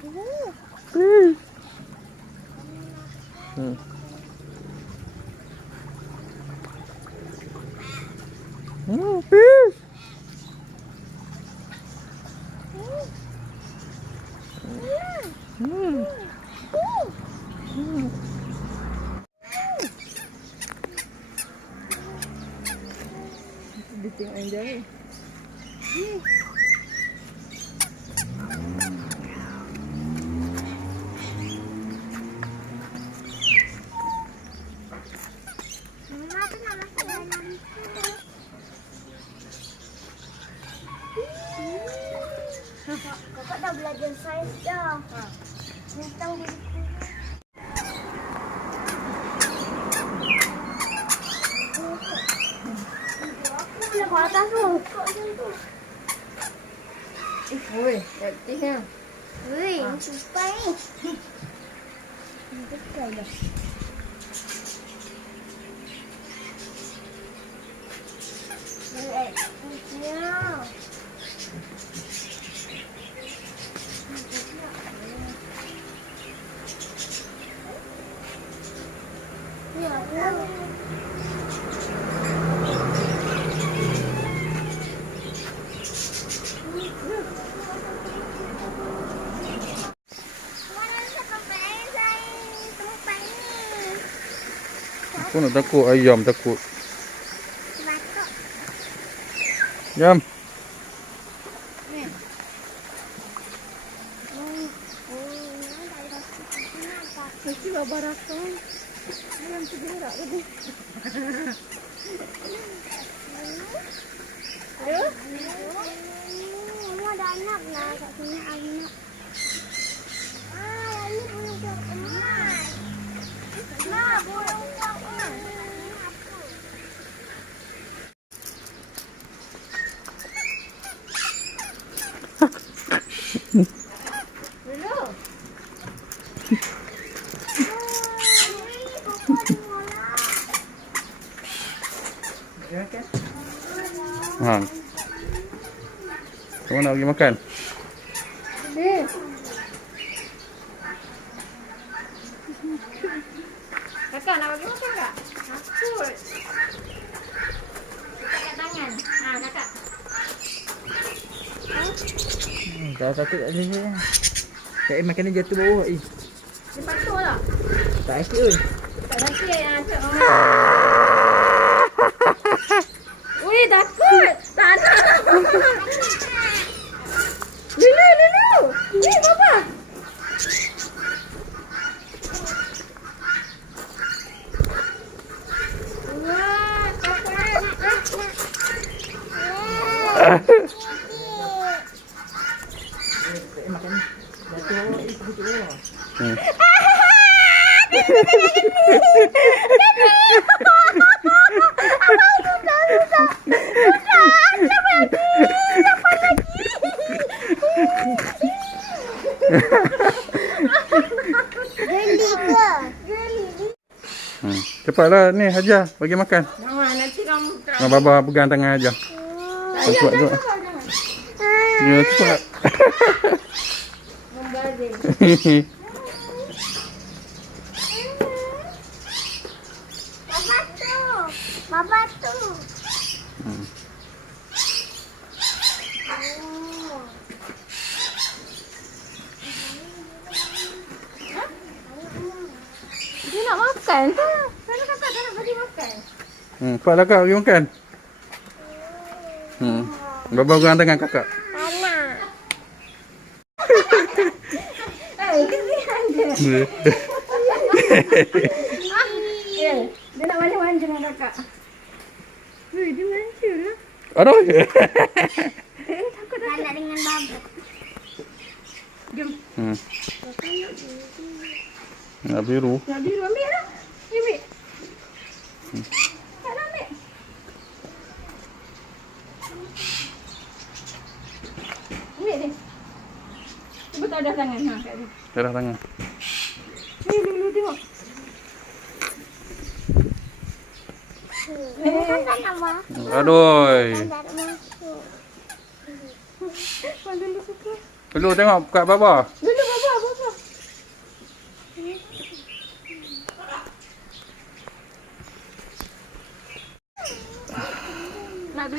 Fish. Dia tengok yang jari. Kakak dah belajar sains dah. Tentang diri. Aku atas tu. Oi, aktifnya. Wih, sampai ni. Betul dah. Ya. Aku nak takut ayam takut. Batuk. Jam. Mesti bawa rakan. Ayam tu berak tadi. Ayo. Mama ada anak lah kat sini anak. Ah, ini burung kuak emas. Ma, burung kuak emas. Dulu. Ya kan? Ha. Kamu nak pergi makan? Kakak nak bagi makan tak? Takut. Kakak tangan. Ha, kakak. Tak takut tak ada. Kak makan ni jatuh bawah. Dia patuh tak? Tak sakit pun. Tak sakit. Cak mama. Ui, takut. Tak nak. Lulu. Ni, bapa. Wah, takut. Kak makan ni. Jatuh bawah. Jatuh bawah. Cepatlah ni Hajar bagi makan. Jangan, nanti kamu tak. Nah, Baba pegang tangan Hajar. Cepat tu. Ya cepat. Membazir. Bapa tu. Dia nak makan tu. Sana kakak tak nak bagi makan. Cepatlah kak bagi makan. Baba pegang tangan kakak. Anak. Kesian dia. Dia nak manja-manja dengan kakak. Wih, dia manja lah. Aduh. Takut tak? Anak dengan babu. Jom. Nak biru. Nak biru, ambil lah. Ambil. Tak nak ambil. Ambil dia. Cuba tadah tangan. Ha, kat dia. Darah tangan. Ni, Lulu tengok. Kan tak nak masuk. Aduh. Tak nak masuk. Lulu suka. Perlu tengok kat Baba. Lulu, bapa.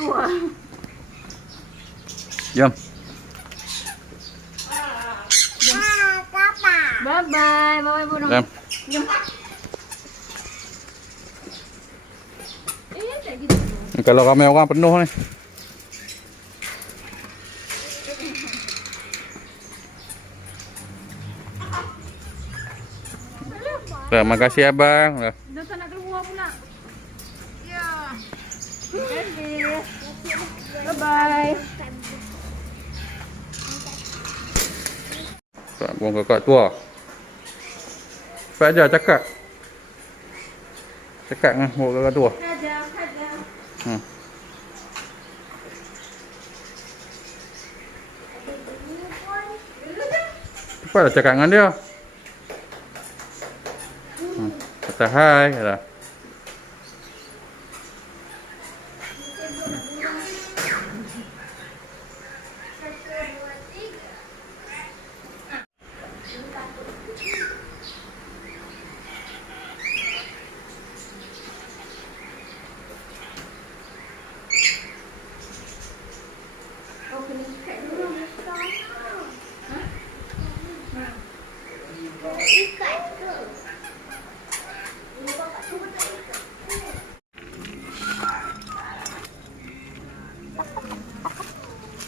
keluar. Jom. Bye bye. Bye bye burung. Jom. Jom. Tak gitu. Kalau ramai orang penuh ni. Terima kasih abang. Dah tak nak keluar pula. Ya. Okay. Bye bye. Pak buang kakak tua. Pak ajar cakap. Cakap dengan buang kakak tua. Kajar. Hmm. Cepat dah cakap dengan dia. Kata hai. Kata.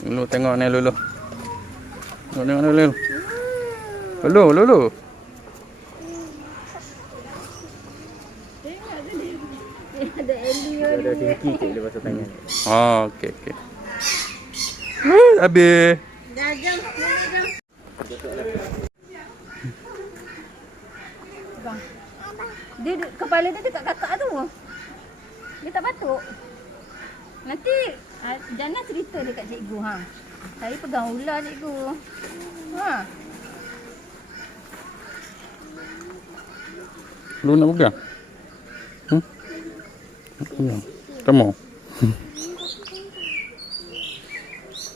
Lulu tengok ni Lulu. Tengok ni Lulu. Lulu. Ada Ellie. Ada tinggi sikit dia pasal tangan. Oh, okey. Habis. Dah jom. Bang. Dia kepala dia dekat kakak tu. Dia tak batuk. Nanti jangan cerita dekat cikgu ha. Saya pegang ular cikgu. Ha. Lu nak pegang? Tak mau.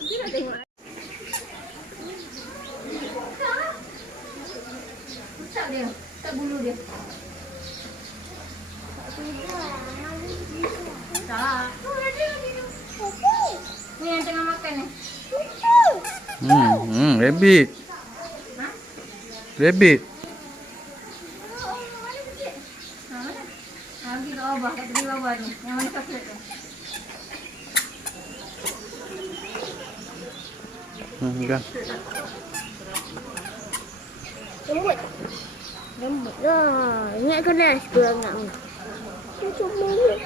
Dia nak tengok. Pucat dia. Tak bulu dia. Tak. Ni yang tengah makan ni. Rabbit. Ha? Rabbit. Ha mana? Ha pergi kat bawah, kat tepi bawah ni. Yang mana coklat tu. Pegang. Lembut lah. Ingat keras ke anak ni? Dia cuma ni.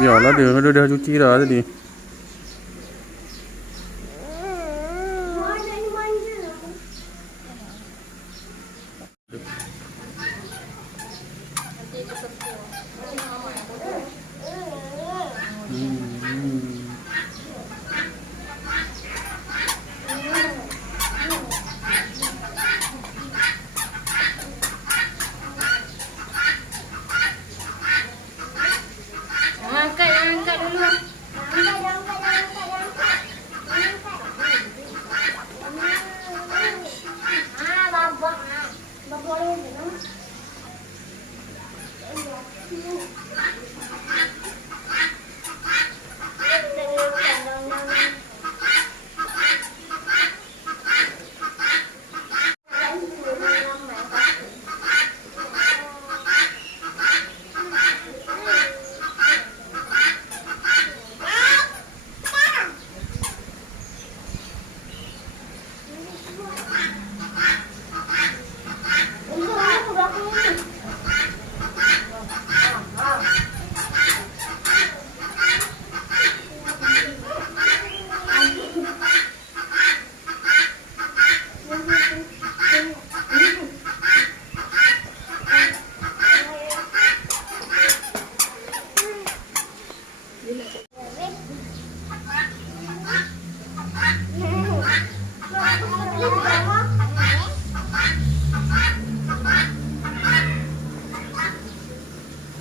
Biarlah dia dah cuci dah tadi. Angkat dulu.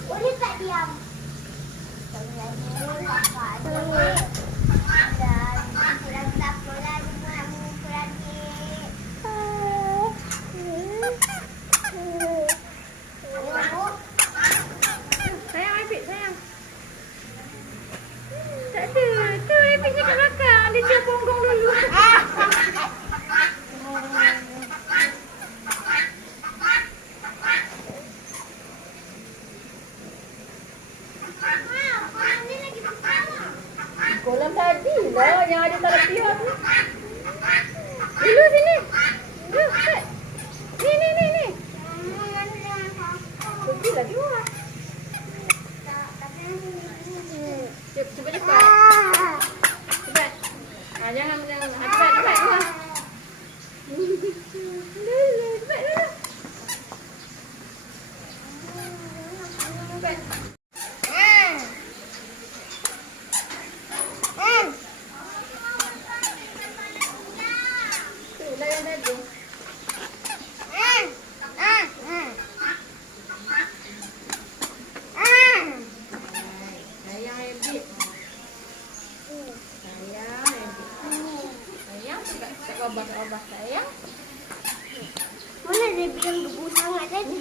Boleh tak diam? Kakak adik. Dan tak pula dengan beradik. Sayang, Afiq, sayang. Tak ada. Tu Afiq kat belakang. Dia cium punggung dulu. Kolam tadi lah yang ada dalam pihak tu. Dulu sini. Dulu, Kat. Ni. Pergilah di luar. Cepat. Cepat. Jangan. Cepat. Keluar. Cepat. Cepat. Tu lah yang tadi. Sayang Rabbit. Sayang tak obah sayang. Mana dia bilang gebu sangat tadi?